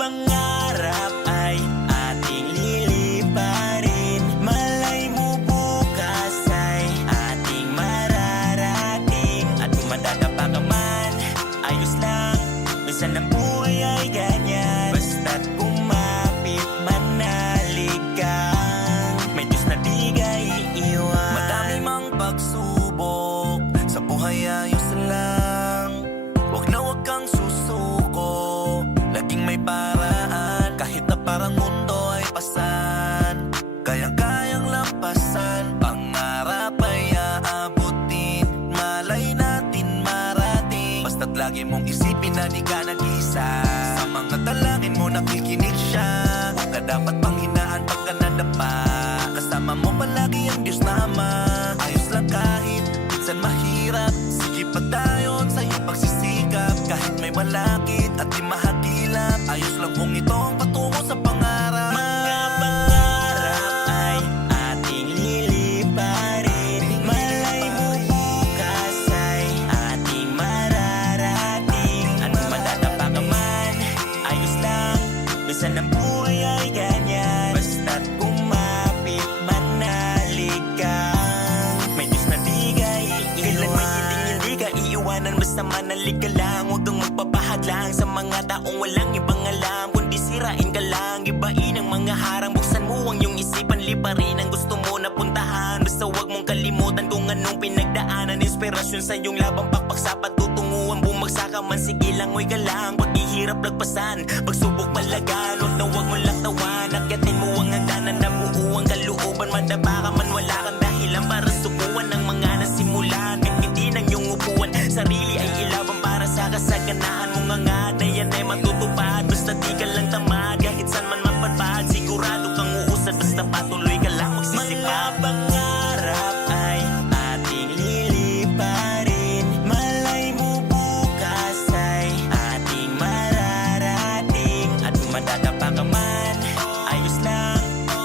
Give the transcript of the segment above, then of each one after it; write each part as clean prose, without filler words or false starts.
pangarap ay ating liliparin. Malay mo bukas ay ating mararating. At kung madadapa ka man, ayos lang. Minsan ang buhay ay ganyan. Basta't kumapit, manalig kang may Diyos na di ka iiwan. Madami mang pagsubok sa buhay, ayos lang. Wag na wag kang susuko, laging may paraan. Kahit na parang mundo ay pasan, kayang-kayang lampasan. Pangarap ay aabutin, malay natin marating. Basta't lagi mong isipin na di ka nag-isa. Sa mga dalangin mo nakikinig siya. Huwag ka dapat panghinaan pagka nadapa. Kasama mo palagi ang Diyos na Ama. Ayos lang kahit minsan mahirap. Sige pa tayo sa iyong pagsisikap. Kahit may malakit at di mahagilap, ayos lang kung ito ang patungo sa pangarap. Mga pangarap ay ating liliparin. Malay mo bukas ay ating mararating. At kung madadapa ka man, ayos lang. Minsan ang buhay ay ganyan. Basta't kumapit, manalig kang may Diyos na di ka iiwan. Kailanman hindi ka iiwanan. Basta manalig ka lang. Huwag kang magpapahadlang sa mga taong walang ibang alam, kundi sirain ka lang, ibain ang mga harang. Buksan mo ang iyong isipan, liparin ang gusto mo na puntahan. Basta huwag mong kalimutan kung anong pinagdaanan. Inspirasyon sa iyong labang pakpak sa patutunguhan. Bumagsak ka man, sige lang, huwag ka lang. Paghihirap lagpasan, pagsubok palagan. Huwag mo laktawan, akyatin mo ang hagdanan na buo ang kalooban. Madaba ka man, wala kang dahilan para subukan ang mga nasimulan. Bitbitin ang iyong upuan, sarili ay ilaban para sa kasaganahan mong hangad na yan ay matutupad. Basta di ka lang tamad, kahit saan man mapadpad. Sigurado kang uusad, basta patuloy ka lang magsisipag. Mga pangarap ay ating liliparin. Malay mo bukas ay ating mararating. At kung madadapa ka man, ayos lang.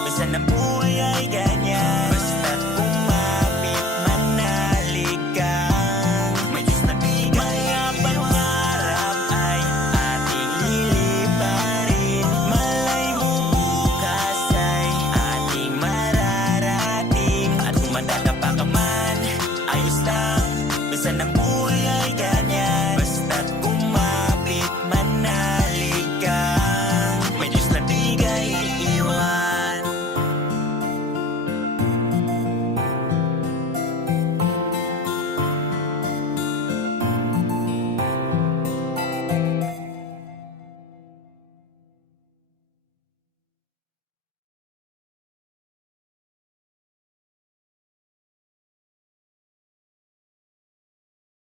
Minsan ang buhay ay ganyan. Basta't kumapit, manalig kang may Diyos na di ka iiwan. Mga pangarap ay ating liliparin. Malay mo bukas ay ating mararating. At kung madadapa ka man, ayos lang. Minsan ang buhay